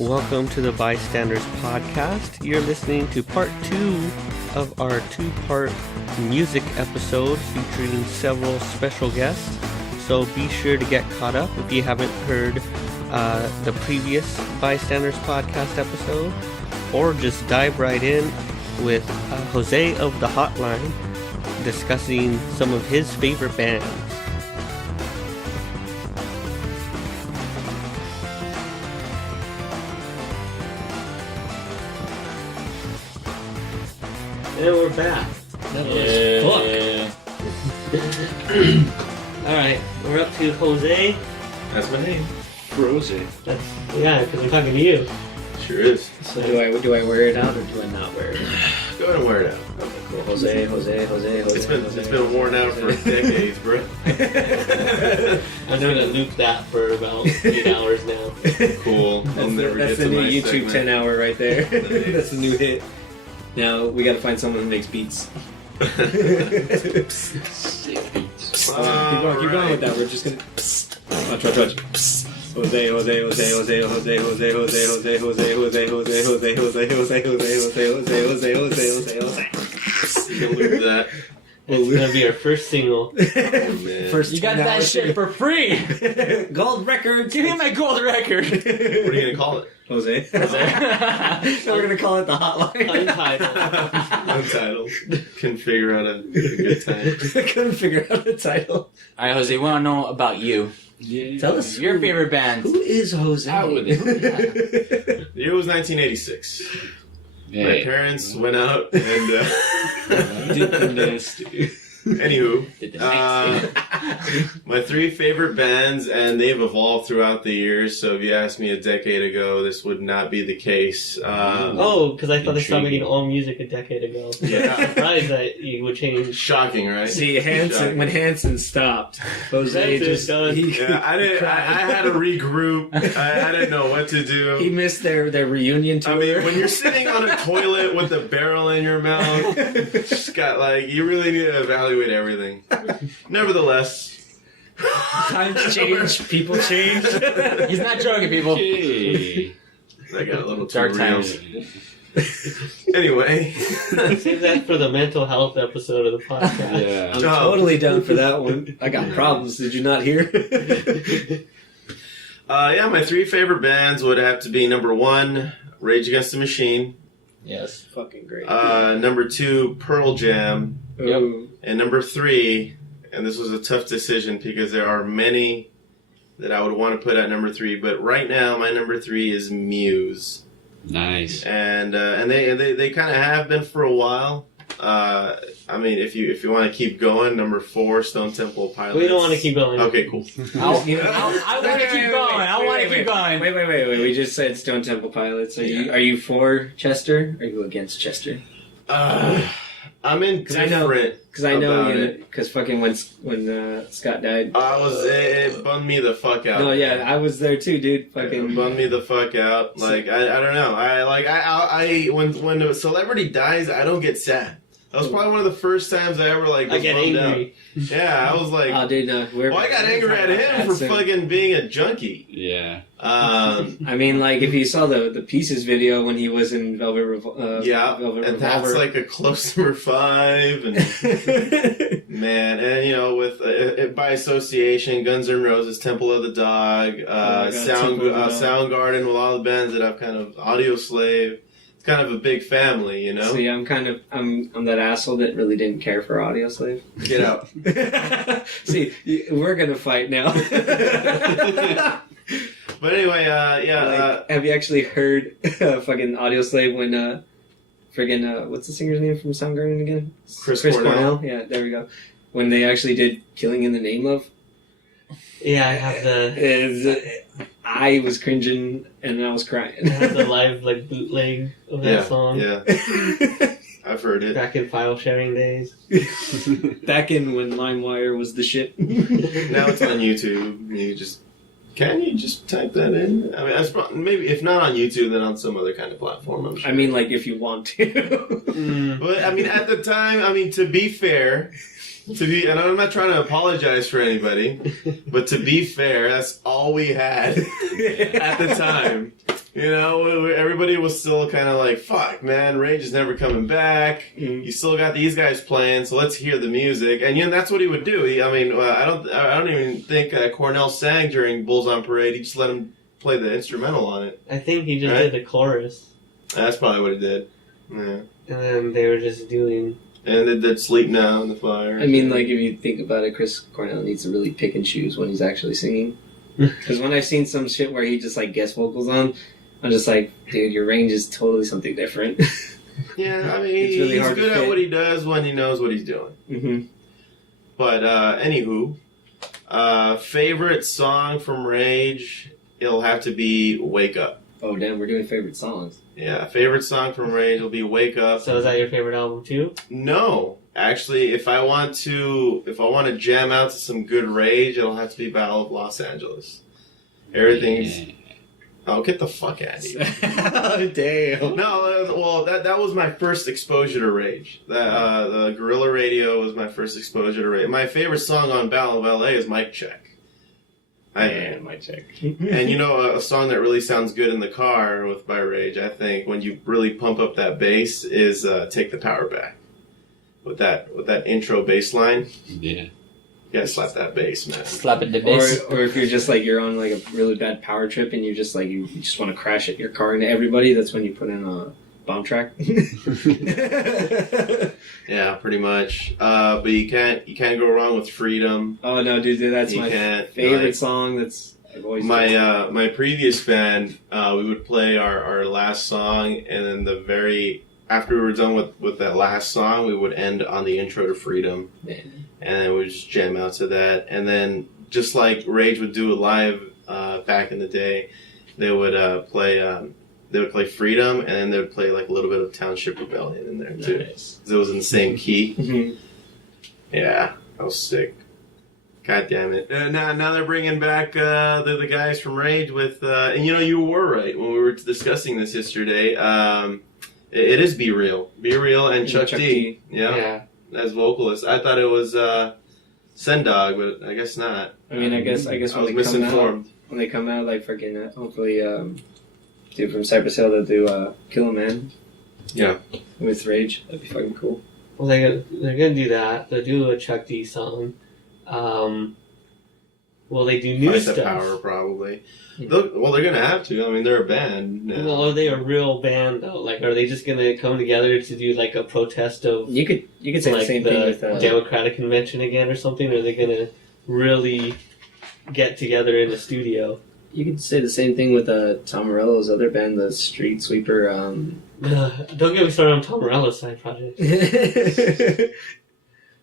Welcome to the Bystanders Podcast. You're listening to part 2 of our 2-part music episode featuring several special guests. So be sure to get caught up if you haven't heard the previous Bystanders Podcast episode, or just dive right in with Jose of the Hotline discussing some of his favorite bands. And we're back. That was fuck. Alright, we're up to Jose. That's my name. Rose. That's, yeah, because I'm talking to you. Sure is. So do I wear it out or do I not wear it out? Go ahead and wear it out. Okay, cool. Jose. It's been worn out for decades, bro. I'm going to loop that for about 8 hours now. Cool. That's the new YouTube segment. 10 hour right there. That's the new hit. Now we gotta find someone who makes beats. Keep going with that. We're just gonna watch. Jose. Don't lose that. It's gonna be our first single. First, you got that shit for free. Gold record. Give me my gold record. What are you gonna call it? Jose. So we're gonna call it the Hotline. Untitled. Couldn't figure out a good time. Couldn't figure out a title. Alright, Jose, we want to know about you. Yeah. Tell us your favorite band. Who is Jose? The year was 1986. Yeah. My parents went out and did the nasty. Anywho, my 3 favorite bands, and they've evolved throughout the years, so if you asked me a decade ago, this would not be the case. Because I thought they stopped making all music a decade ago. Yeah. I'm surprised that you would change. Shocking, right? See, when Hanson stopped, Jose just... I had to regroup. I didn't know what to do. He missed their reunion tour. I mean, when you're sitting on a toilet with a barrel in your mouth, just got you really need to evaluate everything. Nevertheless, times change, people change. He's not joking, people. I got a little dark times. Anyway, save that for the mental health episode of the podcast. Yeah, I'm totally down for that one. I got problems. Did you not hear? My 3 favorite bands would have to be number 1, Rage Against the Machine. Yes, fucking great. Number 2, Pearl Jam. Yep. And number 3, and this was a tough decision because there are many that I would want to put at number 3, but right now my number 3 is Muse. Nice. And they kind of have been for a while. I mean, if you want to keep going, number 4, Stone Temple Pilots. We don't want to keep going. Okay, cool. I want to keep going. I want to keep going. Wait. We just said Stone Temple Pilots. Are you for Chester? Or are you against Chester? I'm indifferent. Because I know, because fucking when Scott died, it bummed me the fuck out. No, yeah, I was there too, dude. Fucking it bummed me the fuck out. I don't know. When a celebrity dies, I don't get sad. That was probably one of the first times I ever was get bummed angry. Out. Yeah, I was like, oh, dude, I got angry at him for fucking being a junkie. Yeah. I mean, if you saw the Pieces video when he was in Velvet Revolver. That's a close number 5, and man, and with by association, Guns N' Roses, Temple of the Dog, Soundgarden, with all the bands that I've kind of Audio Slave. It's kind of a big family, See, I'm that asshole that really didn't care for Audio Slave. Get out. See, we're gonna fight now. But anyway, have you actually heard fucking Audio Slave when what's the singer's name from Soundgarden again? Chris Cornell. Yeah, there we go. When they actually did "Killing in the Name of." Yeah, I have I was cringing and I was crying. I have the live bootleg of that song. Yeah. I've heard it. Back in file sharing days. Back in when LimeWire was the shit. Now it's on YouTube. Can you just type that in? I mean, maybe if not on YouTube, then on some other kind of platform. I'm sure. I mean, if you want to. But I mean, at the time, to be fair, and I'm not trying to apologize for anybody, but to be fair, that's all we had at the time. You know, everybody was still kind of like, fuck, man, Rage is never coming back. Mm. You still got these guys playing, so let's hear the music. And, that's what he would do. I don't even think Cornell sang during Bulls on Parade. He just let him play the instrumental on it. I think he just did the chorus. That's probably what he did. Yeah. And then they were just doing... And they did Sleep Now in the Fire. I mean, like, if you think about it, Chris Cornell needs to really pick and choose when he's actually singing. Because when I've seen some shit where he just, like, guest vocals on, I'm just like, dude, your range is totally something different. Yeah, I mean, It's really he's hard to good at fit. what he does when he knows what he's doing. Mm-hmm. But, anywho, favorite song from Rage, it'll have to be Wake Up. Oh, damn, we're doing favorite songs. Yeah, favorite song from Rage will be Wake Up. So is that your favorite album too? No. Actually, if I want to jam out to some good Rage, it'll have to be Battle of Los Angeles. Everything's... Oh, get the fuck out of here. Oh, damn. No, well, that was my first exposure to Rage. The Guerrilla Radio was my first exposure to Rage. My favorite song on Battle of LA is Mic Check. Mic Check. And a song that really sounds good in the car by Rage, I think, when you really pump up that bass, is Take the Power Back. With that intro bass line. Yeah. You gotta slap that bass, man. Slap it the bass. Or if you're just like, you're on like a really bad power trip and you're just like, you just want to crash your car into everybody, that's when you put in a bomb track. Yeah, pretty much. But you can't go wrong with Freedom. Oh no, dude, that's my favorite song. That's I've always my previous band. We would play our last song, and then after we were done with that last song, we would end on the intro to Freedom, and then we would just jam out to that. And then just like Rage would do it live back in the day, they would play Freedom, and then they would play like a little bit of Township Rebellion in there too. Nice. 'Cause it was in the same key. Mm-hmm. Yeah, that was sick. God damn it! Now they're bringing back the guys from Rage with, and you were right when we were discussing this yesterday. It is Be Real, and Chuck D. Yeah, as vocalist. I thought it was Sendog, but I guess not. I mean, I guess I when was they misinformed. come out, like freaking, hopefully, dude from Cypress Hill, they'll do Kill a Man. Yeah. With Rage, that'd be fucking cool. Well, they're gonna do that. They'll do a Chuck D song. Will they do new Fight stuff? the Power, probably. Yeah. Well, they're gonna have to. I mean, they're a band now. Well, are they a real band though? Like, are they just gonna come together to do like a protest of You could say like the same thing with Democratic Convention again or something? Or are they gonna really get together in the studio? You could say the same thing with Tom Morello's other band, the Street Sweeper. Don't get me started on Tom Morello's side project.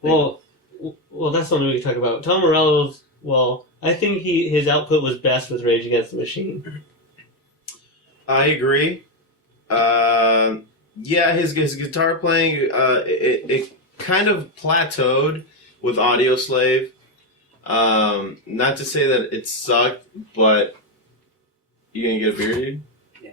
Well, that's something we can talk about. Tom Morello's. Well, I think his output was best with Rage Against the Machine. I agree. Yeah, his guitar playing, it kind of plateaued with Audioslave. Not to say that it sucked, but you gonna get a beer, dude? Yeah.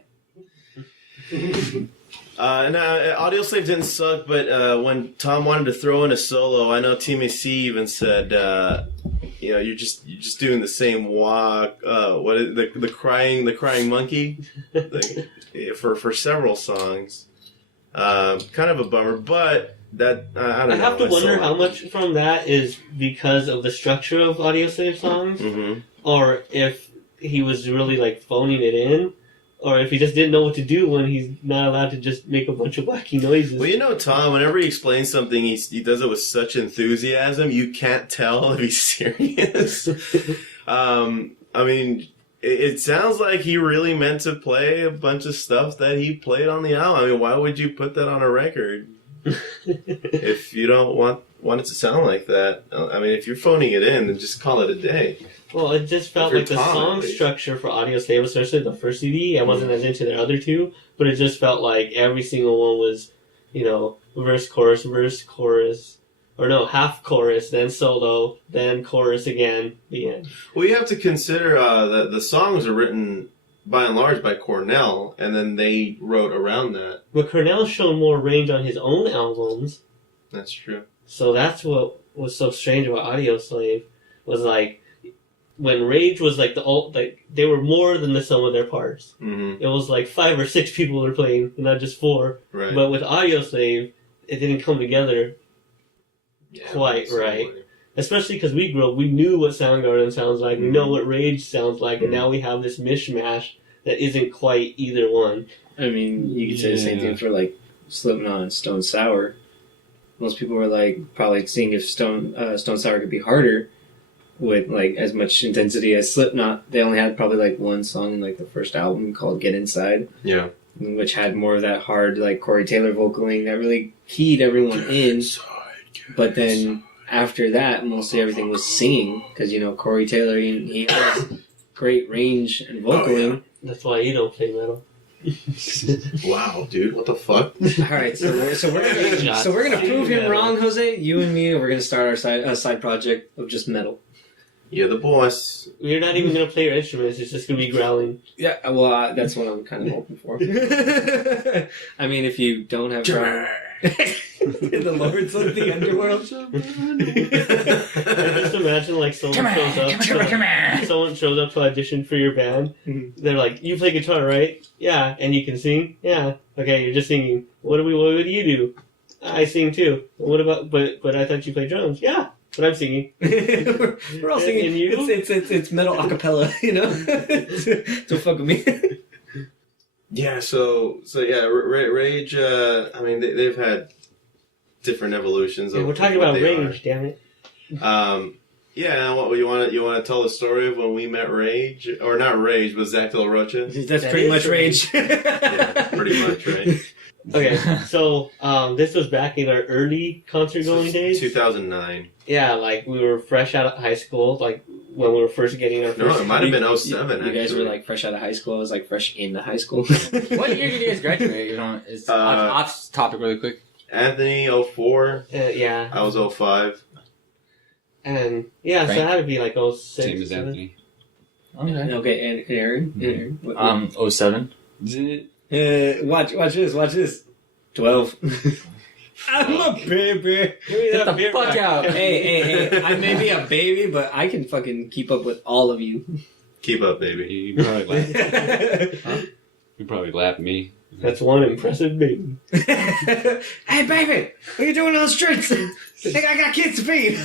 No, Audioslave didn't suck, but when Tom wanted to throw in a solo, I know Team AC even said, you're just doing the same walk. What is the crying monkey? for several songs. Kind of a bummer, but that I don't know. I have to wonder how much from that is because of the structure of Audioslave songs, or if he was really like phoning it in. Or if he just didn't know what to do when he's not allowed to just make a bunch of wacky noises. Well, Tom, whenever he explains something, he does it with such enthusiasm, you can't tell if he's serious. I mean, it sounds like he really meant to play a bunch of stuff that he played on the album. I mean, why would you put that on a record if you don't want it to sound like that? I mean, if you're phoning it in, then just call it a day. Well, it just felt like the song structure for Audioslave, especially the first CD, I wasn't as into the other two, but it just felt like every single one was, verse, chorus, or no, half chorus, then solo, then chorus again, the end. Well, you have to consider that the songs are written, by and large, by Cornell, and then they wrote around that. But Cornell's shown more range on his own albums. That's true. So that's what was so strange about Audioslave, was like, when Rage was like they were more than the sum of their parts. Mm-hmm. It was like 5 or 6 people were playing, not just 4. Right. But with Audio Slave, it didn't come together quite right. Especially because we grew up, we knew what Soundgarden sounds like, we know what Rage sounds like, and now we have this mishmash that isn't quite either one. I mean, you could say the same thing for like Slipknot and Stone Sour. Most people were like probably seeing if Stone Sour could be harder with like as much intensity as Slipknot. They only had probably like one song in like the first album called Get Inside. Yeah. Which had more of that hard like Corey Taylor vocaling that really keyed everyone in. But then after that, mostly everything was singing because Corey Taylor he has great range and vocaling. That's why you don't play metal. Wow, dude, what the fuck? All right, so we're gonna prove him wrong, Jose. You and me, we're gonna start our side project of just metal. You're the boss. You're not even gonna play your instruments. It's just gonna be growling. Yeah, well, that's what I'm kind of hoping for. I mean, if you don't have the Lords of the Underworld. Just imagine like someone shows up to audition for your band. Mm-hmm. They're like, "You play guitar, right? Yeah, and you can sing. Yeah, okay, you're just singing. What do you do? I sing too. What about? But I thought you played drums. Yeah, but I'm singing. We're all singing. And you? It's metal acapella, Don't fuck with me. Yeah, so yeah, Rage. I mean, they've had different evolutions. Yeah, of we're talking what about they Rage, damn it. Yeah, what you want to tell the story of when we met Rage, or not Rage, but Zach De La Rocha? That's pretty much Rage. Yeah, pretty much, right? Okay, so this was back in our early concert going days. 2009. Yeah, like we were fresh out of high school, like when we were first getting our first. No, it might have been 07. You guys were like fresh out of high school. I was like fresh into high school. What year did you guys graduate? It's off topic really quick. Anthony 04. Yeah. I was 05. And yeah, Frank? so it had to be like 06. Same as Anthony. Okay, and Aaron? Mm-hmm. 07. Watch this. 12. I'm a baby. Get the fuck out. Hey, I may be a baby, but I can fucking keep up with all of you. Keep up, baby. You probably laughed at me. That's one impressive baby. Hey, baby, what are you doing on the streets? Think I got kids to feed?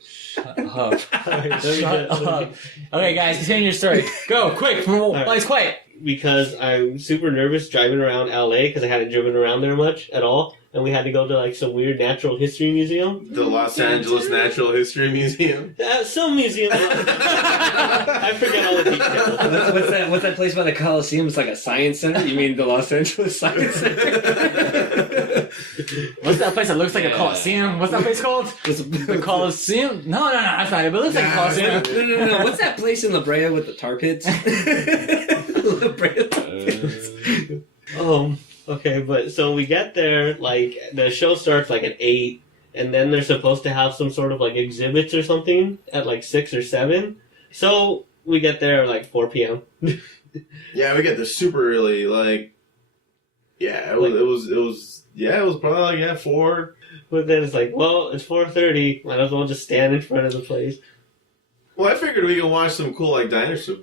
Shut up. Shut up. Okay, guys, continue your story. Go, quick. Lights quiet. Because I'm super nervous driving around LA because I hadn't driven around there much at all. And we had to go to like some weird natural history museum. The Los Angeles Natural History Museum. Some museum. I forget all the details. What's that place by the Coliseum? It's like a science center? You mean the Los Angeles Science Center? What's that place that looks like a Coliseum? What's that place called? The Coliseum? No, that's not it, but it looks like a Coliseum. No. What's that place in La Brea with the tar pits? La Brea tar pits. Okay, but so we get there, like, the show starts like at 8, and then they're supposed to have some sort of like exhibits or something at like 6 or 7. So we get there at like 4 p.m. Yeah, we get there super early. Like, yeah, it was probably like 4. But then it's like, well, it's 4:30. Might as well just stand in front of the place. Well, I figured we could watch some cool like dinosaur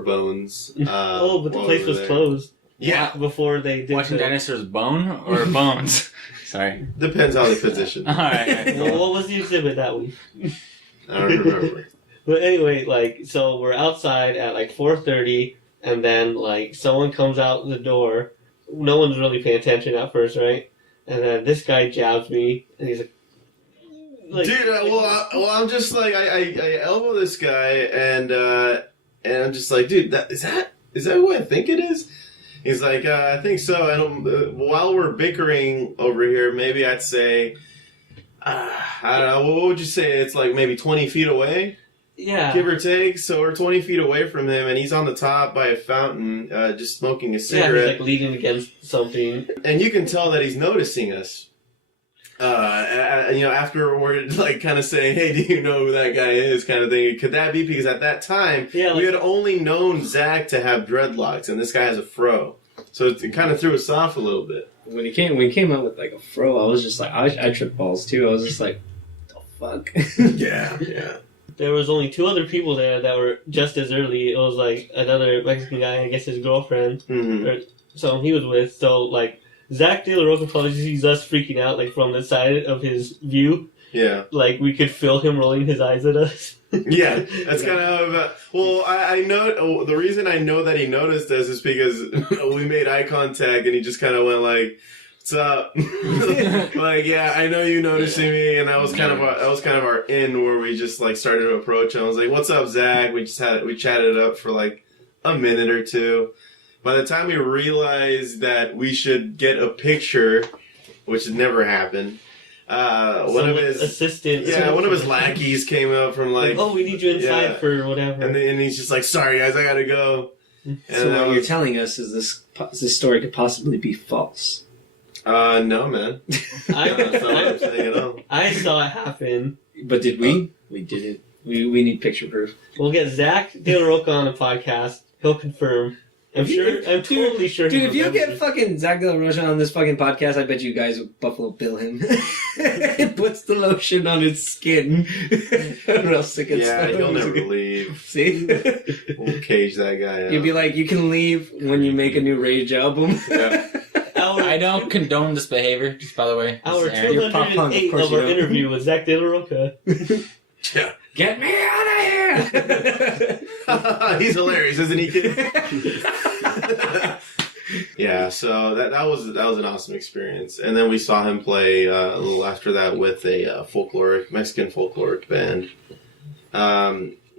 bones. But the place was there. closed. Yeah, before they did Watching dinosaurs bone or bones? Sorry. depends how they position. Alright. Well, what was the exhibit that week? I don't remember. But anyway, like, so we're outside at like 4:30, and then like someone comes out the door. No one's really paying attention at first, right? And then this guy jabs me, and he's like Dude, well, I'm just like I elbow this guy, and I'm just like, dude, is that who I think it is? He's like, I think so. I don't. While we're bickering over here, maybe I'd say, I don't know. What would you say? It's like maybe 20 feet away, yeah, give or take. So we're 20 feet away from him, and he's on the top by a fountain, just smoking a yeah, cigarette. he's like leaning against something, And you can tell that he's noticing us. After we're like kind of saying, "Hey, do you know who that guy is?" kind of thing. Could that be because at that time we had only known Zach to have dreadlocks, and this guy has a fro, so it kind of threw us off a little bit. When he came out with like a fro, I was just like, I tripped balls too. I was just like, the fuck? Yeah, yeah. There was only 2 other people there that were just as early. It was like another Mexican guy, I guess his girlfriend, or someone he was with. So like Zach De La Roca probably sees us freaking out like from the side of his view. Yeah. Like we could feel him rolling his eyes at us. Yeah, that's kind of. Well, I know the reason I know that he noticed us is because we made eye contact and he just kind of went like, "What's up?" Like, yeah, I know you noticing me, and that was kind of our in where we just like started to approach him. I was like, "What's up, Zach?" We chatted it up for like a minute or two. By the time we realized that we should get a picture, which had never happened. One of his assistants. Yeah, one of his lackeys came up from like, oh, we need you inside for whatever. and he's just like, sorry guys, I gotta go. And so what you're telling us is this story could possibly be false. No, man. I saw it happen. But did we? We didn't. We need picture proof. We'll get Zach De La Roca on the podcast. He'll confirm. I'm totally sure. Dude, if you get fucking Zach De La Rocha on this fucking podcast, I bet you guys would Buffalo Bill him. It puts the lotion on his skin. Real sick and yeah, stuff. he'll never leave. See? We'll cage that guy out. You'd be like, you can leave when you make a new Rage album. Yeah. I don't condone this behavior, just by the way. Our You're pop punk, of 208 course of you our don't. interview with Zach De La Roca. Yeah. Get me out of here! He's hilarious, isn't he, kid? Yeah, so that was an awesome experience. And then we saw him play a little after that with a Mexican folkloric band.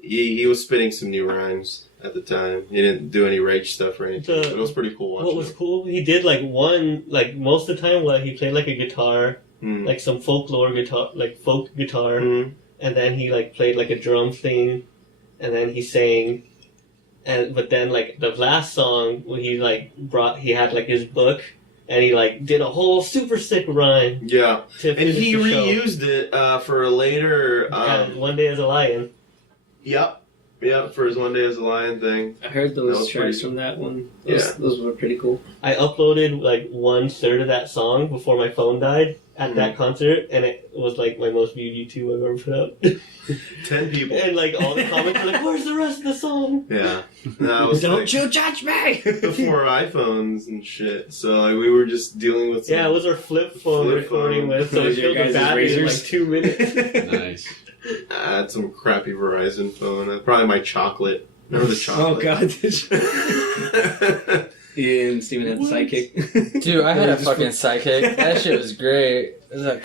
He was spitting some new rhymes at the time. He didn't do any rage stuff or anything. But it was pretty cool watching. What was cool? He did most of the time he played like a guitar, like some folklore guitar, like folk guitar, and then he like played like a drum thing, and then he sang. But then like the last song when he had like his book and he like did a whole super sick rhyme. Yeah, and he reused it for a later. One Day as a Lion. Yep, for his One Day as a Lion thing. I heard those tracks from that one. Those were pretty cool. I uploaded like 1/3 of that song before my phone died at that concert, and it was like my most viewed YouTube I've ever put up. 10 people. And like all the comments were like, "Where's the rest of the song?" Yeah. Don't you judge me! Before iPhones and shit. So like we were just dealing with it was our flip phone recording with, so it killed the battery in like 2 minutes. Nice. I had some crappy Verizon phone. Probably my chocolate. Remember the chocolate? Oh god. And Steven had the sidekick. Dude, I had a fucking sidekick. That shit was great. It was like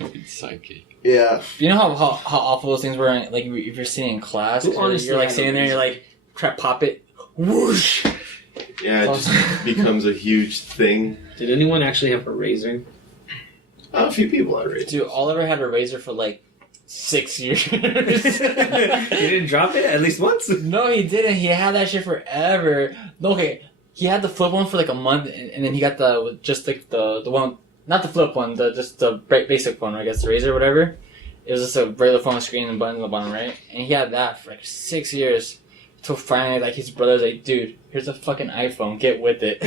Stupid sidekick. Yeah. You know how awful those things were? Like if you're sitting in class, you're like sitting there, and you're like try to pop it, whoosh. Yeah, it just becomes a huge thing. Did anyone actually have a razor? A few people had razors. Dude, Oliver had a razor for like 6 years. He didn't drop it at least once? No, he didn't. He had that shit forever. Okay, he had the flip one for like a month, and then he got the one, not the flip one, just the basic one, I guess, the razor or whatever. It was just a regular phone with screen and buttons on the bottom, right? And he had that for like 6 years. Until finally, like, his brother's like, dude, here's a fucking iPhone, get with it.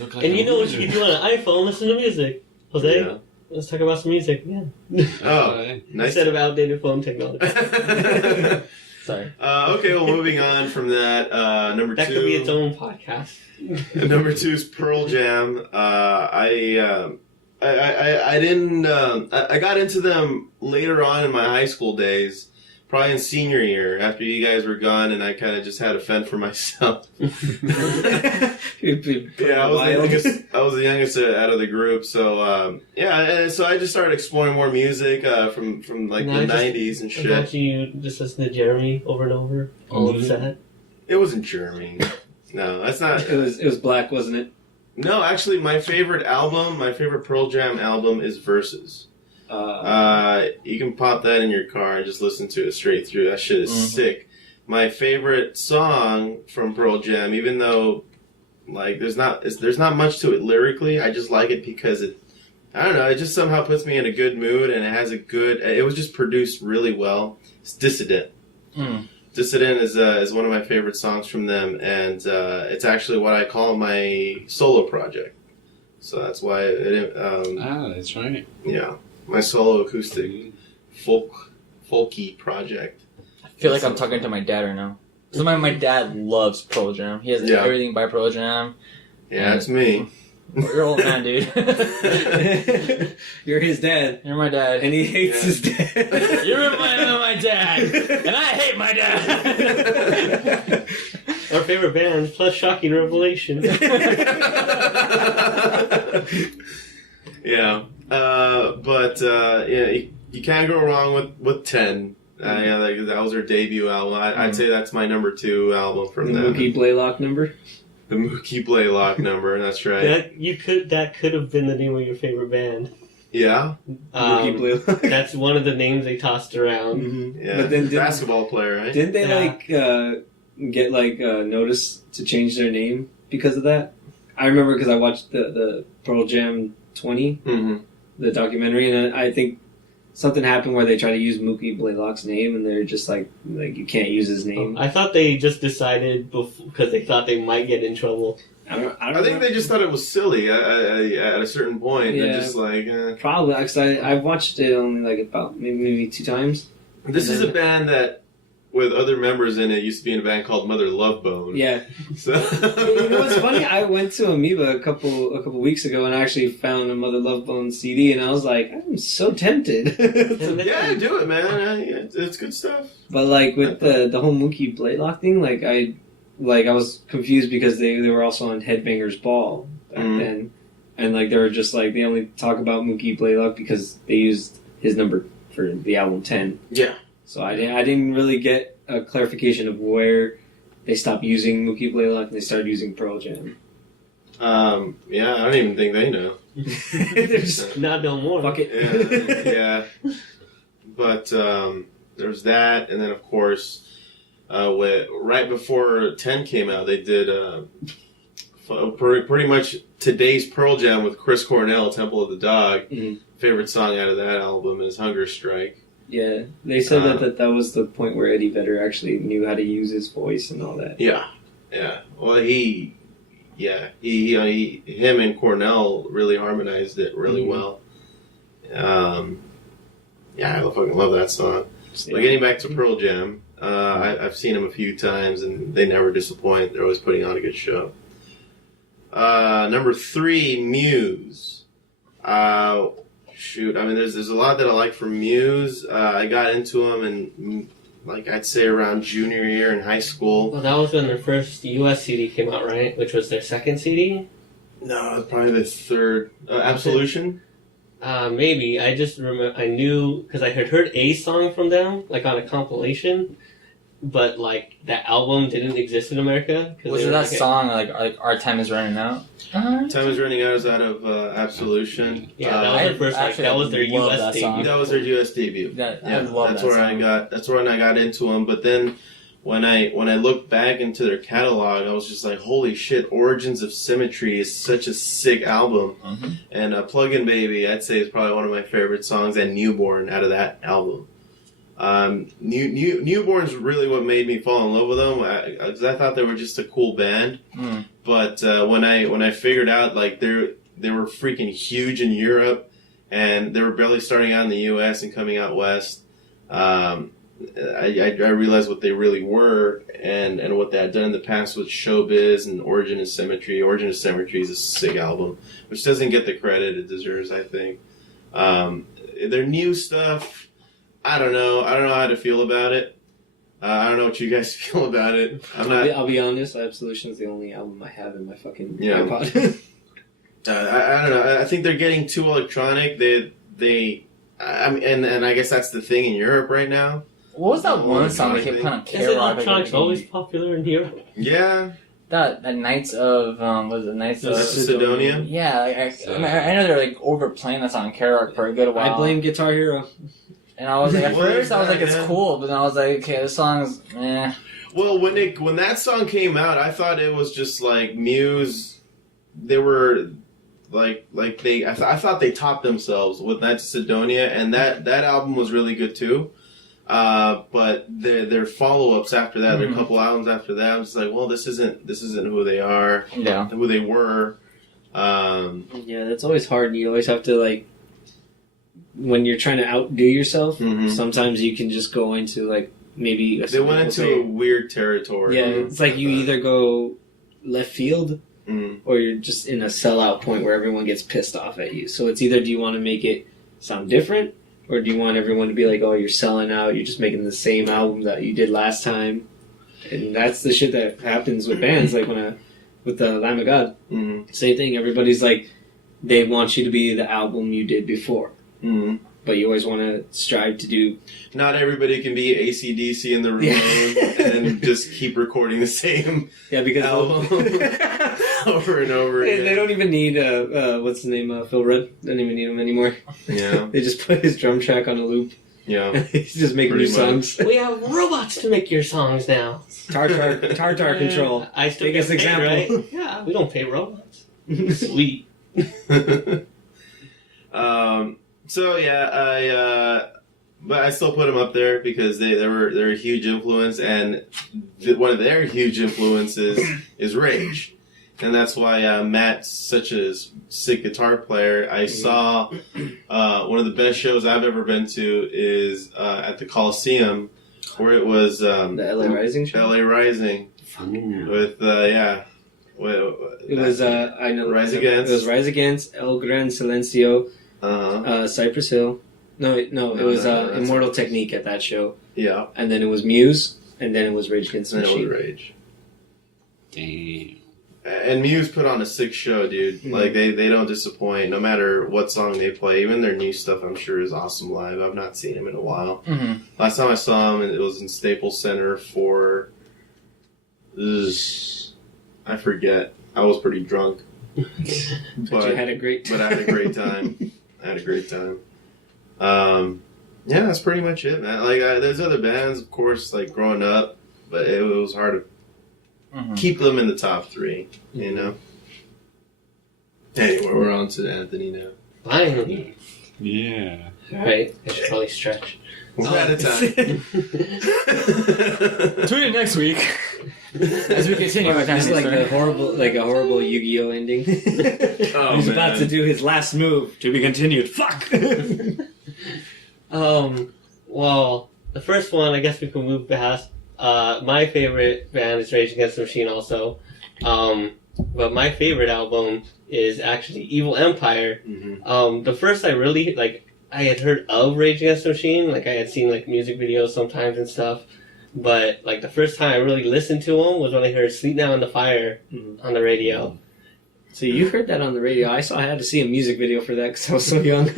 Like And you know what you can do on an iPhone? Listen to music. Jose, Yeah. let's talk about some music. Yeah. Oh, nice. Instead of outdated phone technology. Sorry. Okay, well, moving on from that, number That 2. could be its own podcast. Number 2 is Pearl Jam. I got into them later on in my high school days, probably in senior year after you guys were gone, and I kind of just had to fend for myself. Yeah, I was the youngest out of the group, so and so I just started exploring more music from like the 90s and shit. Imagine you just listen to Jeremy over and over, all of that. It wasn't Jeremy. No, that's not. It was Black, wasn't it? No, actually, my favorite Pearl Jam album is Versus. You can pop that in your car and just listen to it straight through. That shit is sick. My favorite song from Pearl Jam, even though like there's not much to it lyrically, I just like it because it just somehow puts me in a good mood, and it was just produced really well. It's Dissident. Dissident is one of my favorite songs from them, and it's actually what I call my solo project. So that's why it. That's right. Yeah, my solo acoustic folky project. I feel like I'm talking to my dad right now. So my dad loves Pearl Jam. He has everything by Pearl Jam. Yeah, that's me. You're old man, dude. You're his dad. You're my dad. And he hates his dad. You remind me of my dad. And I hate my dad. Our favorite band, plus shocking revelation. Yeah. You can't go wrong with 10. That was their debut album. I'd say that's my number 2 album from them. The Mookie Blaylock number? The Mookie Blaylock number, that's right. That could have been the name of your favorite band. Yeah? Mookie Blaylock. That's one of the names they tossed around. Mm-hmm. Yeah. But then basketball player, right? Didn't they get notice to change their name because of that? I remember because I watched the Pearl Jam 20, the documentary, and I think something happened where they tried to use Mookie Blaylock's name, and they're just like you can't use his name. I thought they just decided because they thought they might get in trouble. I think they just thought it was silly at a certain point. Yeah. They're just like... Probably, because I watched it only about maybe 2 times. This is a band that, with other members in it, used to be in a band called Mother Love Bone. Yeah. So You know what's funny? I went to Amoeba a couple weeks ago and I actually found a Mother Love Bone CD, and I was like, I'm so tempted. Yeah, do it, man. It's good stuff. But with the whole Mookie Blaylock thing, I was confused because they were also on Headbangers Ball back then, and they were just they only talk about Mookie Blaylock because they used his number for the album 10. Yeah. So I didn't really get a clarification of where they stopped using Mookie Blaylock and they started using Pearl Jam. Yeah, I don't even think they know. They're just Not no more. fuck it. Yeah. But there's that, and then of course, right before 10 came out, they did pretty much today's Pearl Jam with Chris Cornell, Temple of the Dog. Mhm. Favorite song out of that album is Hunger Strike. Yeah, they said that was the point where Eddie Vedder actually knew how to use his voice and all that. Yeah. Well, him and Cornell really harmonized it really well. I fucking love that song. Yeah. But getting back to Pearl Jam, I've seen them a few times and they never disappoint. They're always putting on a good show. Number 3, Muse. There's a lot that I like from Muse. I got into them in, I'd say around junior year in high school. Well, that was when their first U.S. CD came out, right? Which was their second CD? No, probably the third. Absolution? Maybe. I just remember, I knew, because I had heard a song from them, on a compilation, but, that album didn't exist in America. Was it that song, Our Time Is Running Out? Time Is Running Out is out of Absolution. Yeah, that was their first, that was their U.S. debut. That was their U.S. debut. I love that's that where song. That's when I got into them. But then, when I looked back into their catalog, I was just like, holy shit! Origins of Symmetry is such a sick album. Mm-hmm. And Plug-in Baby, I'd say, is probably one of my favorite songs. And Newborn out of that album. Newborn's really what made me fall in love with them, because I thought they were just a cool band. But when I figured out they were freaking huge in Europe, and they were barely starting out in the U.S. and coming out west, I realized what they really were and what they had done in the past with Showbiz and Origin of Symmetry. Origin of Symmetry is a sick album, which doesn't get the credit it deserves, I think. Their new stuff, I don't know how to feel about it. I don't know what you guys feel about it. I'll be honest, Absolution is the only album I have in my fucking iPod. I don't know. I think they're getting too electronic. And I guess that's the thing in Europe right now. What was that one song that kept playing on Isn't electronics always popular in Europe? Yeah. That Knights of Knights of Sidonia? Yeah, I know they're overplaying that song on K-Rock for a good while. I blame Guitar Hero. And I was like, at What first is I was like, that, it's yeah? cool, but then I was like, okay, this song's eh. Well, when that song came out, I thought it was just Muse. They were I thought they topped themselves with Knights of Sidonia, and that album was really good too. But their follow-ups after that, their couple albums after that, I was like, well, this isn't who they are, Yeah. who they were. Yeah, that's always hard. You always have to, like, when you're trying to outdo yourself, sometimes you can just go into, like, maybe... They went into a weird territory. Yeah, it's like you either go left field, or you're just in a sellout point where everyone gets pissed off at you. So it's either do you want to make it sound different, or do you want everyone to be like, oh, you're selling out, you're just making the same album that you did last time. And that's the shit that happens with bands, like with the Lamb of God. Same thing, everybody's like, they want you to be the album you did before. But you always want to strive to do... Not everybody can be AC/DC in the room and just keep recording the same because album over and over again. They don't even need, what's the name, Phil Rudd? They don't even need him anymore. Yeah. They just put his drum track on a loop. Yeah. He's just making new songs. We have robots to make your songs now. Tartar control. I still Biggest get paid, example. right? Yeah, we don't pay robots. Sweet. So yeah, but I still put them up there because they're a huge influence, and one of their huge influences is Rage, and that's why Matt's such a sick guitar player. I saw one of the best shows I've ever been to is at the Coliseum, where it was the LA Rising show. LA Rising with It was I know Rise Against. It was Rise Against, El Gran Silencio. Cypress Hill. No, it was Immortal Technique at that show. Yeah. And then it was Muse, and then it was Rage Against the Machine. It was Rage. Damn. And Muse put on a sick show, dude. Like, they don't disappoint, no matter what song they play. Even their new stuff, I'm sure, is awesome live. I've not seen them in a while. Last time I saw them, it was in Staples Center for... I forget. I was pretty drunk. But you had a great time. But I had a great time. Yeah, that's pretty much it, man. Like, there's other bands, of course, like, growing up, but it was hard to keep them in the top three, you know? Anyway, we're on to Anthony now. Finally. Yeah. Alright, I should probably stretch. We're out of time. Tune in next week as we continue our time. It's like a horrible Yu-Gi-Oh ending. He's about to do his last move. To be continued. Fuck. Well, the first one, I guess we can move past. My favorite band is Rage Against the Machine also. But my favorite album is actually Evil Empire. The first I really, I had heard of Rage Against the Machine. Like, I had seen, music videos sometimes and stuff. But, the first time I really listened to them was when I heard Sleep Now in the Fire on the radio. So you heard that on the radio. I had to see a music video for that because I was so young.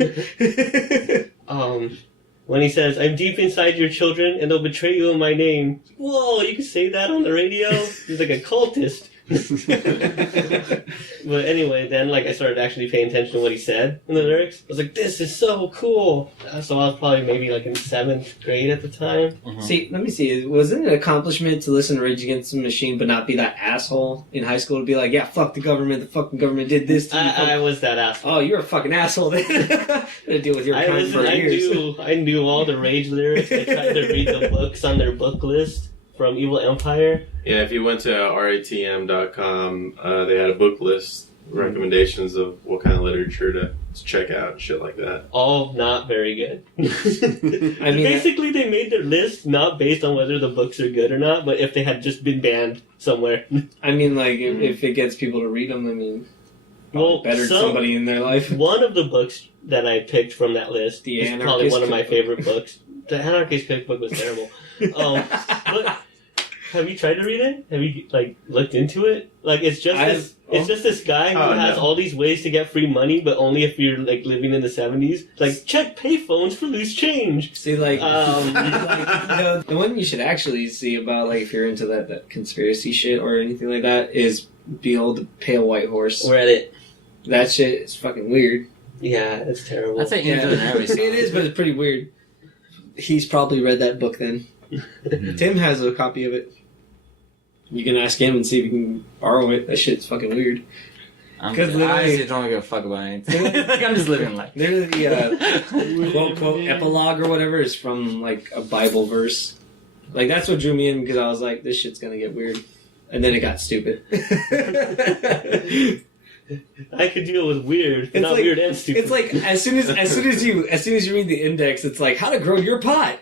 When he says, "I'm deep inside your children and they'll betray you in my name." Whoa, you can say that on the radio? He's like a cultist. But anyway, then I started actually paying attention to what he said in the lyrics. I was like, this is so cool. So I was probably maybe in 7th grade at the time. See, let me see. Was it an accomplishment to listen to Rage Against the Machine but not be that asshole in high school to be like, yeah, fuck the government. The fucking government did this to me. I was that asshole. Oh, you're a fucking asshole then. To deal with your kind for years. I knew all the Rage lyrics. I tried to read the books on their book list from Evil Empire. Yeah, if you went to ratm.com, they had a book list, recommendations of what kind of literature to check out and shit like that. All not very good. I mean, basically, they made their list not based on whether the books are good or not, but if they had just been banned somewhere. I mean, if it gets people to read them, I mean, better somebody in their life. One of the books that I picked from that list is probably one of my favorite books. The Anarchist Cookbook was terrible. But have you tried to read it? Have you looked into it? It's just this guy who has all these ways to get free money, but only if you're living in the 70s. Check payphones for loose change. See, the one you should actually see about if you're into that conspiracy shit or anything like that is Behold the Pale White Horse. Reddit. That shit is fucking weird. Yeah, it's terrible. That's like it is, but it's pretty weird. He's probably read that book then. Tim has a copy of it. You can ask him and see if you can borrow it. That shit's fucking weird. I honestly don't give a fuck about anything. I'm just living life. Literally, the quote epilogue or whatever is from a Bible verse. That's what drew me in because I was like, this shit's gonna get weird, and then it got stupid. I could deal with weird, but It's not like- weird and stupid. It's like as soon as you read the index, it's like how to grow your pot.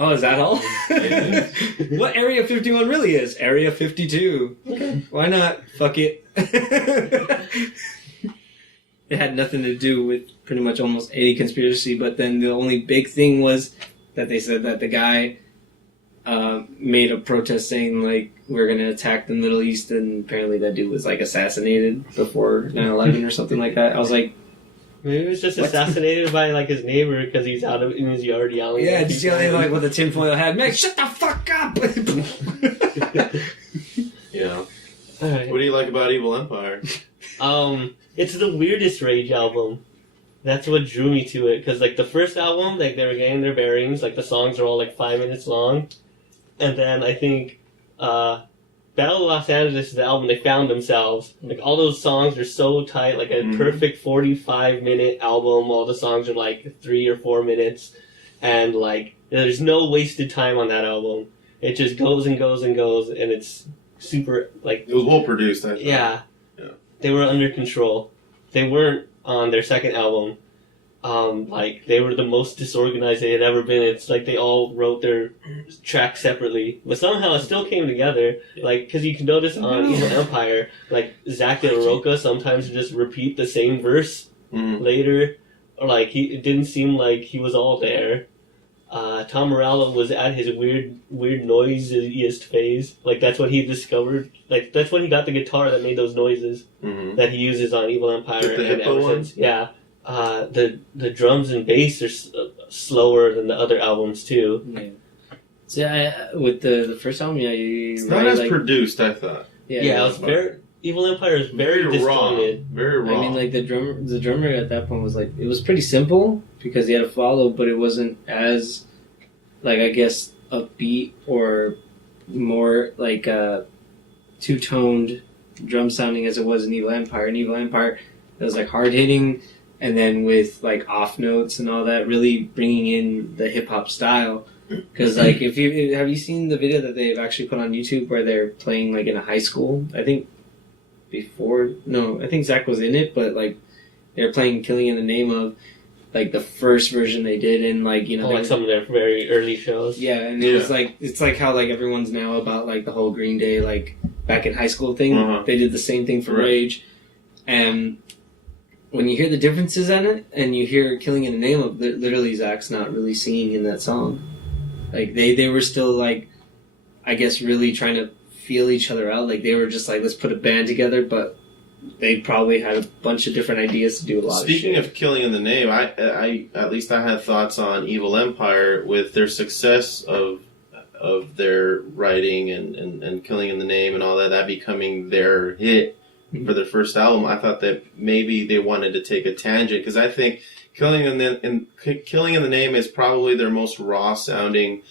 Oh, is that all? What Area 51 really is? Area 52. Okay, why not? Fuck it. It had nothing to do with pretty much almost any conspiracy, but then the only big thing was that they said that the guy made a protest saying like we're gonna attack the Middle East, and apparently that dude was like assassinated before 9/11 or something like that. I was like, Maybe he was just What? assassinated by like his neighbor because he's out of in his yard yelling. yeah, at just people. yelling like with a tinfoil hat, man, shut the fuck up. Yeah. Alright. What do you like about Evil Empire? It's the weirdest Rage album. That's what drew me to it, because like the first album, like they were getting their bearings, like the songs are all like 5 minutes long, and then I think Battle of Los Angeles is the album they found themselves. Like all those songs are so tight, like a perfect 45-minute album. All the songs are like 3 or 4 minutes, and like there's no wasted time on that album. It just goes and goes and goes, and it's super like It was well produced, I thought. yeah. Yeah. They were under control. They weren't on their second album. Like they were the most disorganized they had ever been. It's like they all wrote their tracks separately, but somehow it still came together. Like because you can notice on Evil Empire, like Zach De La Rocha sometimes would just repeat the same verse later, or like it didn't seem like he was all there. Tom Morello was at his weird noisiest phase. Like that's what he discovered. Like that's when he got the guitar that made those noises that he uses on Evil Empire. Is it the and hippo ever one? since. Yeah. The drums and bass are slower than the other albums too. Yeah. So with the first album, yeah, It's not as produced, I thought. Yeah, it was very. Evil Empire is very raw. disjointed. Very raw. I mean, like the drummer at that point was like it was pretty simple because he had to follow, but it wasn't as like I guess upbeat or more like two-toned drum sounding as it was in Evil Empire. In Evil Empire, it was like hard hitting, and then with like off notes and all that, really bringing in the hip hop style. Because like have you seen the video that they've actually put on YouTube where they're playing like in a high school? I think Zach was in it, but like they're playing "Killing in the Name of," like the first version they did, and like Like some of their very early shows. yeah, and it was like it's like how like everyone's now about like the whole Green Day like back in high school thing. They did the same thing for Rage, and when you hear the differences in it, and you hear "Killing in the Name of," literally Zach's not really singing in that song. Like they were still like, I guess really trying to feel each other out. Like they were just like, let's put a band together, but they probably had a bunch of different ideas to do a lot Speaking of shit. of Killing in the Name, I at least I had thoughts on Evil Empire with their success of their writing and Killing in the Name and all that becoming their hit for their first album. I thought that maybe they wanted to take a tangent because I think Killing in the Name is probably their most raw sounding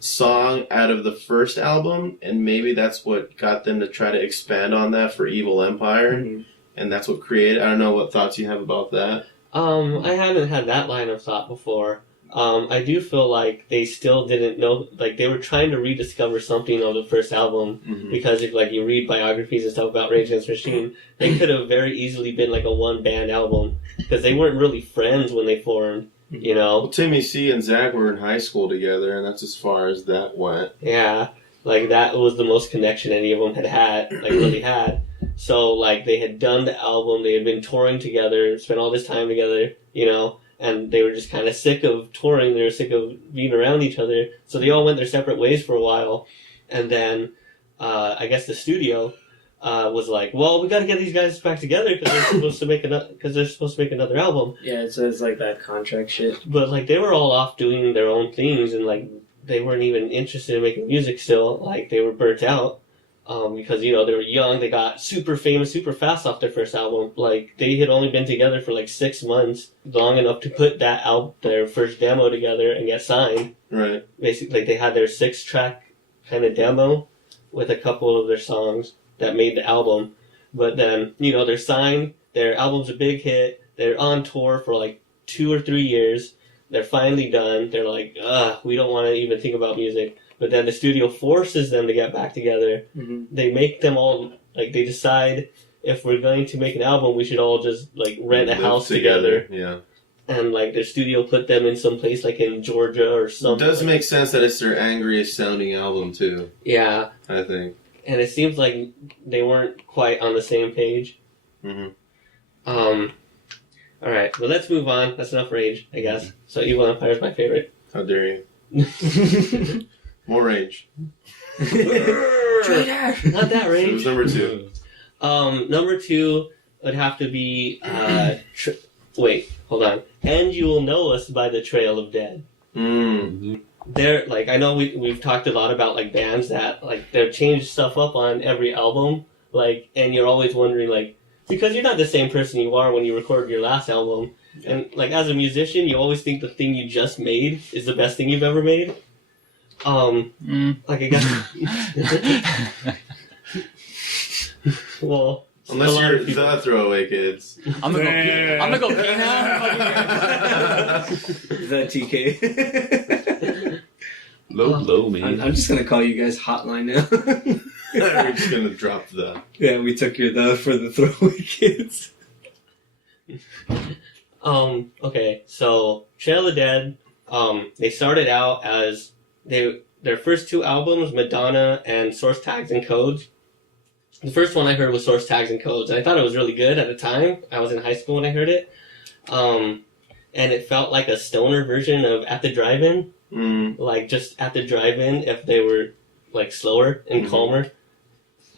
song out of the first album, and maybe that's what got them to try to expand on that for Evil Empire, and that's what created. I don't know what thoughts you have about that. I haven't had that line of thought before. I do feel like they still didn't know, like they were trying to rediscover something of the first album, because if like you read biographies and stuff about Rage Against the Machine, they could have very easily been like a one-band album, because they weren't really friends when they formed, you know? Well, Timmy C and Zach were in high school together, and that's as far as that went. Yeah, like that was the most connection any of them had, like really had. So like they had done the album, they had been touring together, spent all this time together, you know? And they were just kind of sick of touring. They were sick of being around each other. So they all went their separate ways for a while. And then I guess the studio was like, well, we got to get these guys back together because they're supposed to make another album. Yeah, so it's like that contract shit. But like they were all off doing their own things, and like they weren't even interested in making music still. Like they were burnt out. Because, you know, they were young, they got super famous super fast off their first album. Like, they had only been together for like 6 months, long enough to put their first demo together and get signed. Right. Basically, like, they had their 6-track kind of demo with a couple of their songs that made the album. But then, you know, they're signed, their album's a big hit, they're on tour for like 2 or 3 years, they're finally done, they're like, we don't want to even think about music. But then the studio forces them to get back together. They make them all, like, they decide if we're going to make an album, we should all just like rent a Live house together. Yeah. And like their studio put them in some place like in Georgia or It something. does make sense that it's their angriest sounding album too. Yeah, I think. and it seems like they weren't quite on the same page. Mhm. All right, well let's move on. That's enough rage, I guess. So Evil Empire is my favorite. How dare you? More rage. Traitor! Not that It was rage. number 2. Number 2 would have to be wait, hold on. And You Will Know Us by the Trail of Dead. They're like, I know we've talked a lot about like bands that like they've changed stuff up on every album, like, and you're always wondering like, because you're not the same person you are when you recorded your last album, and like as a musician, you always think the thing you just made is the best thing you've ever made. Like I guess, well, Unless you're the Throwaway Kids. I'm gonna go pee now. The TK. Low, man. I'm just gonna call you guys Hotline now. We're just gonna drop the. Yeah, we took your the for the Throwaway Kids. Okay, so Trail of Dead, they started out as their first 2 albums, Madonna and Source Tags and Codes. The first one I heard was Source Tags and Codes, and I thought it was really good at the time. I was in high school when I heard it. And it felt like a stoner version of At the Drive-In. Like just At the Drive-In if they were like slower and calmer.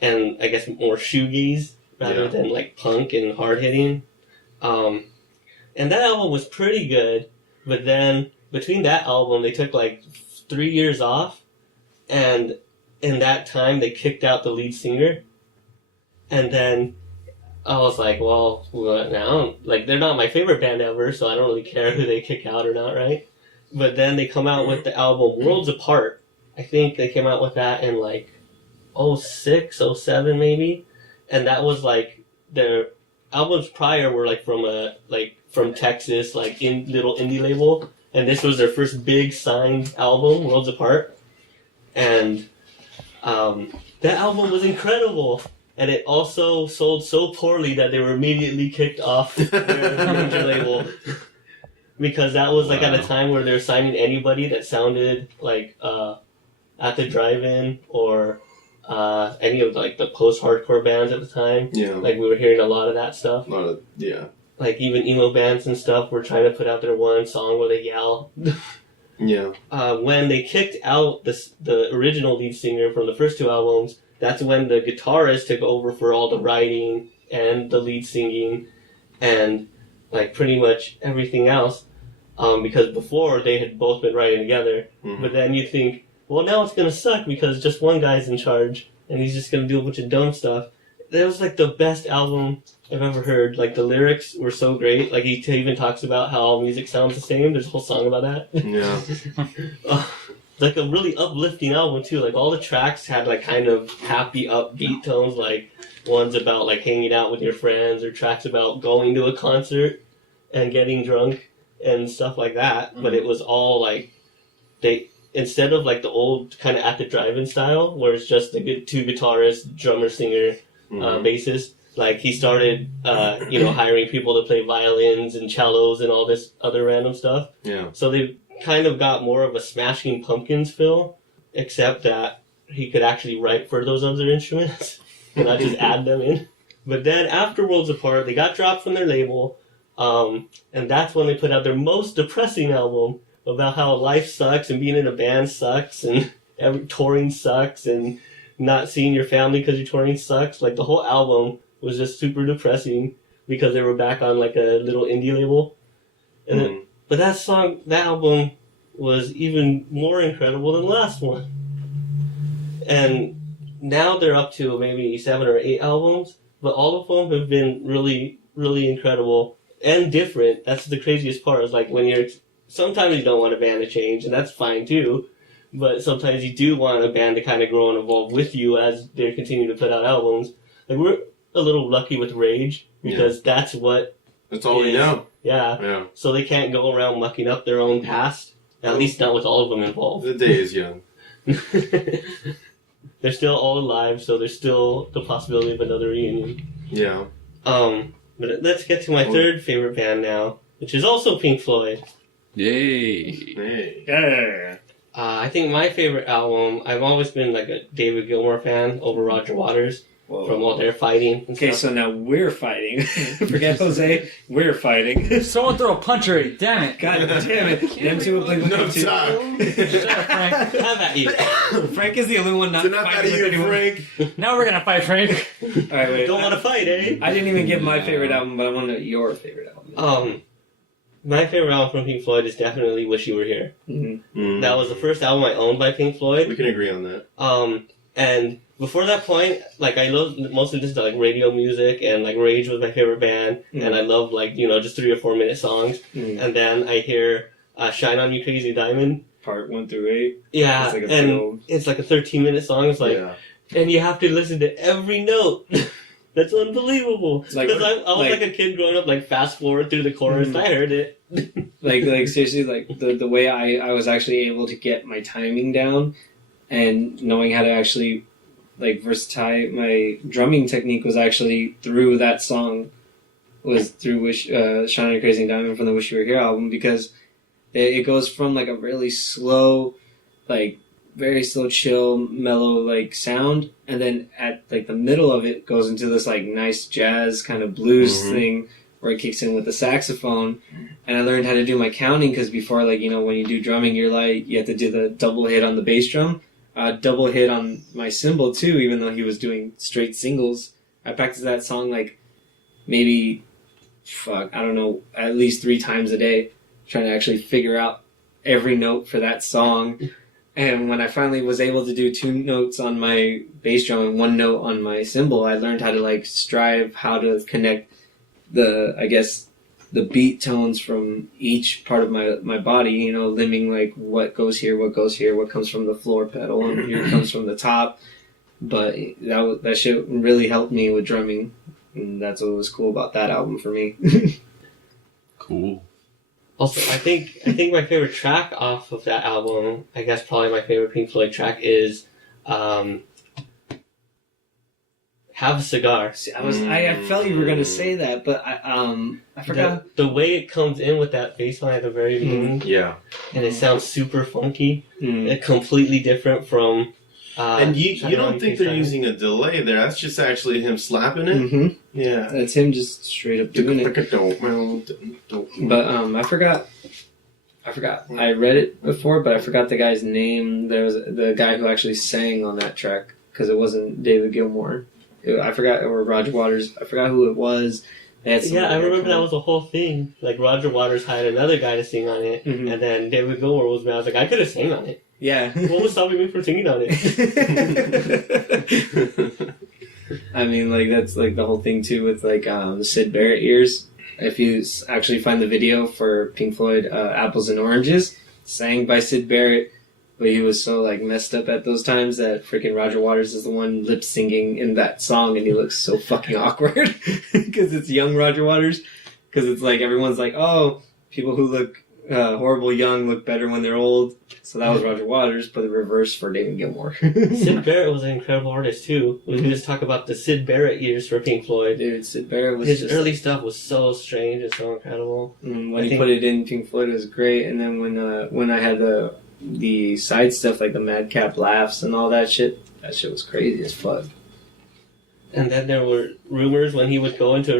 And I guess more shoegaze rather than like punk and hard-hitting. And that album was pretty good, but then between that album they took like 3 years off, and in that time they kicked out the lead singer. And then I was like, well, what now? Like, they're not my favorite band ever, so I don't really care who they kick out or not, right? But then they come out with the album Worlds Apart. I think they came out with that in like 06, 07 maybe. And that was like their albums prior were like from Texas, like in little indie label. And this was their first big signed album, Worlds Apart. And that album was incredible. And it also sold so poorly that they were immediately kicked off their major label. Because that was like at a time where they were signing anybody that sounded like At the Drive-In or any of like the post-hardcore bands at the time. Yeah. Like we were hearing a lot of that stuff. Like even emo bands and stuff were trying to put out their one song where they yell. When they kicked out the original lead singer from the first 2 albums, that's when the guitarist took over for all the writing and the lead singing and like pretty much everything else. Because before they had both been writing together. But then you think, well, now it's going to suck because just one guy's in charge and he's just going to do a bunch of dumb stuff. That was like the best album I've ever heard. Like the lyrics were so great. Like he even talks about how all music sounds the same. There's a whole song about that. Yeah. Like a really uplifting album too. Like all the tracks had like kind of happy upbeat tones. Like one's about like hanging out with your friends, or tracks about going to a concert and getting drunk and stuff like that. But it was all like they, instead of like the old kind of At the Drive-In style where it's just the 2 guitarists, drummer, singer, bassist. Like he started hiring people to play violins and cellos and all this other random stuff. Yeah. So they kind of got more of a Smashing Pumpkins feel, except that he could actually write for those other instruments and not just add them in. But then after Worlds Apart, they got dropped from their label, and that's when they put out their most depressing album about how life sucks and being in a band sucks and touring sucks and not seeing your family because you're touring sucks. Like the whole album was just super depressing because they were back on like a little indie label. And then, but that album was even more incredible than the last one. And now they're up to maybe 7 or 8 albums, but all of them have been really, really incredible and different. That's the craziest part, is like when sometimes you don't want a band to change, and that's fine too, but sometimes you do want a band to kind of grow and evolve with you as they continue to put out albums. Like we're a little lucky with Rage, because that's all we know. Yeah. So they can't go around mucking up their own past. At least not with all of them involved. The day is young. They're still all alive, so there's still the possibility of another reunion. Yeah. But let's get to my third favorite band now, which is also Pink Floyd. Yay. Hey. Yeah. I think my favorite album, I've always been like a David Gilmour fan over Roger Waters from all their fighting. And Okay, stuff. so now we're fighting. Forget Jose. We're fighting. Someone throw a punch already. Damn it. God damn it. Them two are playing No with two. time. Shut up, Frank. How about you? Frank is the only one not So not that fighting with you, anyone. Frank. Now we're gonna fight, Frank. Alright, wait. Don't want to fight, eh? I didn't even give my favorite album, but I want to know your favorite album. My favorite album from Pink Floyd is definitely "Wish You Were Here." Mm-hmm. That was the first album I owned by Pink Floyd. We can agree on that. And before that point, like I loved mostly just like radio music, and like Rage was my favorite band, and I loved like just 3 or 4 minute songs. And then I hear "Shine On You Crazy Diamond." Part 1 through 8. Yeah, It's like a and film. it's like a 13-minute song. It's like, Yeah. and you have to listen to every note. That's unbelievable. Like- Because I was like- like a kid growing up, like fast forward through the chorus, and I heard it. Like seriously, like the way I was actually able to get my timing down and knowing how to actually like versatile my drumming technique was actually through that song, was through Shine On You Crazy Diamond from the Wish You Were Here album, because it goes from like a really slow, like very slow, chill, mellow like sound, and then at like the middle of it goes into this like nice jazz kind of blues thing where it kicks in with the saxophone. And I learned how to do my counting, because before, like, when you do drumming, you have to do the double hit on the bass drum, double hit on my cymbal too, even though he was doing straight singles. I practiced that song like maybe, I don't know, at least 3 times a day, trying to actually figure out every note for that song. And when I finally was able to do 2 notes on my bass drum and 1 note on my cymbal, I learned how to like strive how to connect the beat tones from each part of my body, limbing like what goes here, what comes from the floor pedal, and here comes from the top. But that shit really helped me with drumming, and that's what was cool about that album for me. Cool. Also, I think my favorite track off of that album, I guess probably my favorite Pink Floyd track is "Have a Cigar." See, I felt you were gonna say that, but I forgot. The way it comes in with that bass line at the very beginning, Yeah. and it sounds super funky. Mm. It's completely different from. And you Shine don't On think You they're Crazy using a delay there. That's just actually him slapping it. Mm-hmm. Yeah. That's him just straight up doing it. But I forgot. I read it before, but I forgot the guy's name. There was the guy who actually sang on that track, because it wasn't David Gilmour. I forgot, or Roger Waters. I forgot who it was. They had Yeah, I someone remember there that was a whole thing. Like Roger Waters hired another guy to sing on it, Mhm. and then David Gilmour was mad. I was like, I could have sang on it. Yeah. What was stopping me from singing on it? I mean, like, that's like the whole thing too with like the Syd Barrett years. If you actually find the video for Pink Floyd, "Apples and Oranges," sang by Syd Barrett, but he was so like messed up at those times that freaking Roger Waters is the one lip singing in that song, and he looks so fucking awkward because it's young Roger Waters. Because it's like everyone's like, oh, people who look horrible young look better when they're old. So that was Roger Waters, but the reverse for David Gilmour. Syd Barrett was an incredible artist too. We can just talk about the Syd Barrett years for Pink Floyd. Dude, Syd Barrett was His just early stuff was so strange and so incredible. when I he think- put it in Pink Floyd, it was great. And then when I had the side stuff like the Madcap laughs and all that shit was crazy as fuck. And then there were rumors when he would go into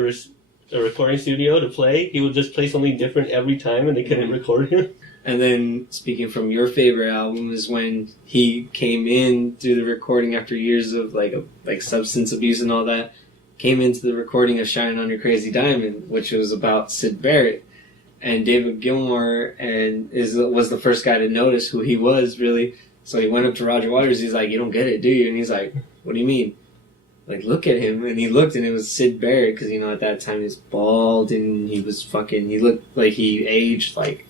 a recording studio to play, he would just play something different every time, and they couldn't record him. And then, speaking from your favorite album, is when he came in through the recording after years of like substance abuse and all that, came into the recording of "Shine On Your Crazy Diamond," which was about Syd Barrett. And David Gilmour was the first guy to notice who he was, really. So he went up to Roger Waters, he's like, "You don't get it, do you?" And he's like, "What do you mean?" Like, look at him. And he looked, and it was Syd Barrett, because, at that time he was bald, and he looked like he aged like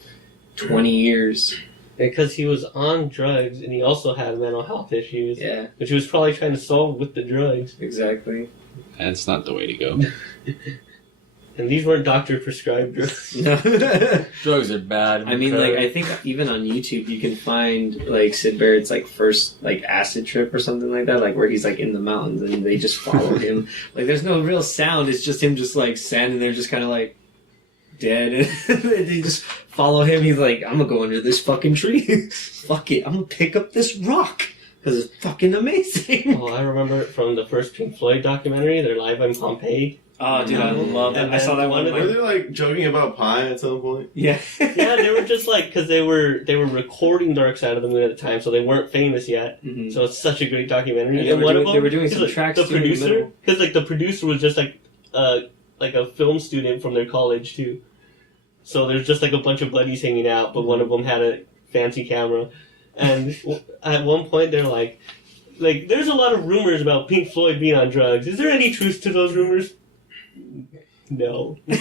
20 years. Because he was on drugs, and he also had mental health issues, Yeah, which he was probably trying to solve with the drugs. exactly. That's not the way to go. And these weren't doctor prescribed drugs. No. Drugs are bad. I mean, like, I think even on YouTube you can find, like, Sid Barrett's, like, first, like, acid trip or something like that, like, where he's, like, in the mountains and they just follow him. Like, there's no real sound, it's just him just, like, standing there just kind of, like, dead. And they just follow him. He's like, I'm gonna go under this fucking tree. Fuck it, I'm gonna pick up this rock. Because it's fucking amazing. Oh, I remember it from the first Pink Floyd documentary. They're live in Pompeii. Oh, dude, I love that. And I saw that one. Were they like joking about pie at some point? Yeah. Yeah, they were just like, because they were recording Dark Side of the Moon at the time, so they weren't famous yet. Mm-hmm. So it's such a great documentary. And they were doing some like, tracks the too in the producer, middle. because like the producer was just like a film student from their college too. So there's just like a bunch of buddies hanging out, but one of them had a fancy camera, and at one point they're like, there's a lot of rumors about Pink Floyd being on drugs. Is there any truth to those rumors? No. And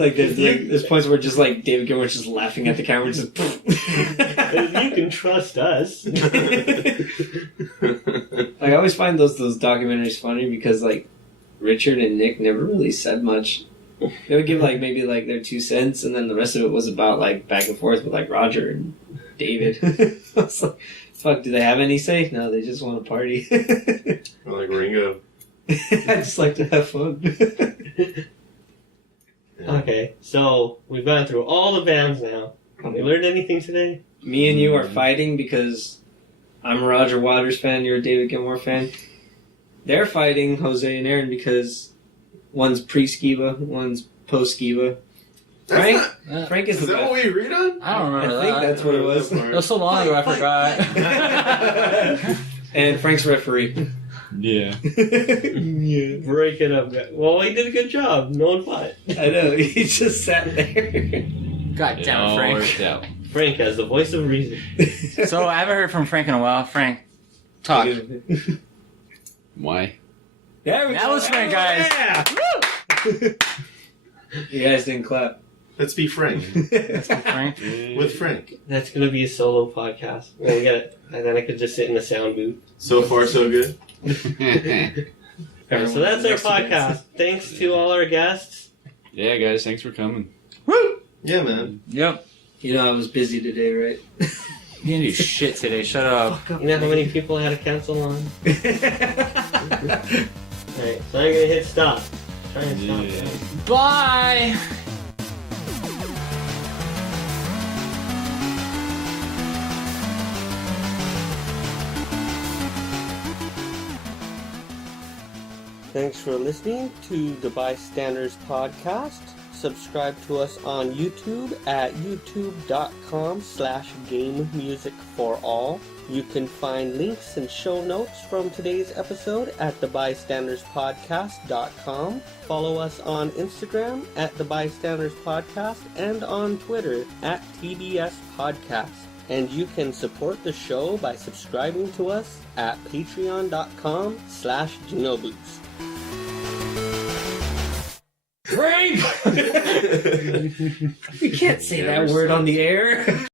like there's points where just like David Gilmour's just laughing at the camera, just. You can trust us. Like, I always find those documentaries funny because like Richard and Nick never really said much. They would give like maybe like their 2 cents, and then the rest of it was about like back and forth with like Roger and David. I was like, fuck, do they have any say? No, they just want to party. Or like Ringo. I just like to have fun. Okay, so we've gone through all the bands now. Have we learned anything today? Me and you are fighting because I'm a Roger Waters fan, you're a David Gilmour fan. They're fighting, Jose and Aaron, because one's pre-Skiba, one's post-Skiba. Frank? Frank is Is the that best. what we agreed on? I don't remember I think that. that's what it was. It was so long ago, I forgot. And Frank's referee. Yeah. Yeah. Break it up, guys. Well, he did a good job. No one fought. I know, he just sat there. God It damn all it, Frank. worked out. Frank has the voice of reason. So I haven't heard from Frank in a while. Frank, talk. Why? There we That go. was Frank, guys. Yeah. You guys didn't clap. Let's be frank. Frank. With Frank. That's going to be a solo podcast. We'll get it. And then I could just sit in the sound booth. So far, so good. So that's our podcast. Thanks to all our guests. Yeah, guys, thanks for coming. Yeah, man. Yep. You know I was busy today, right? You didn't do shit today. Shut up. You know how many people I had to cancel on? Alright, so I'm going to hit stop. Try and stop. Yeah. Guys. Bye. Thanks for listening to the Bystanders Podcast. Subscribe to us on YouTube at youtube.com/gamemusicforall. You can find links and show notes from today's episode at thebystanderspodcast.com. Follow us on Instagram at the Bystanders Podcast and on Twitter at TBS Podcast. And you can support the show by subscribing to us at patreon.com/GenoBoost. Frank! You can't say that word on the air.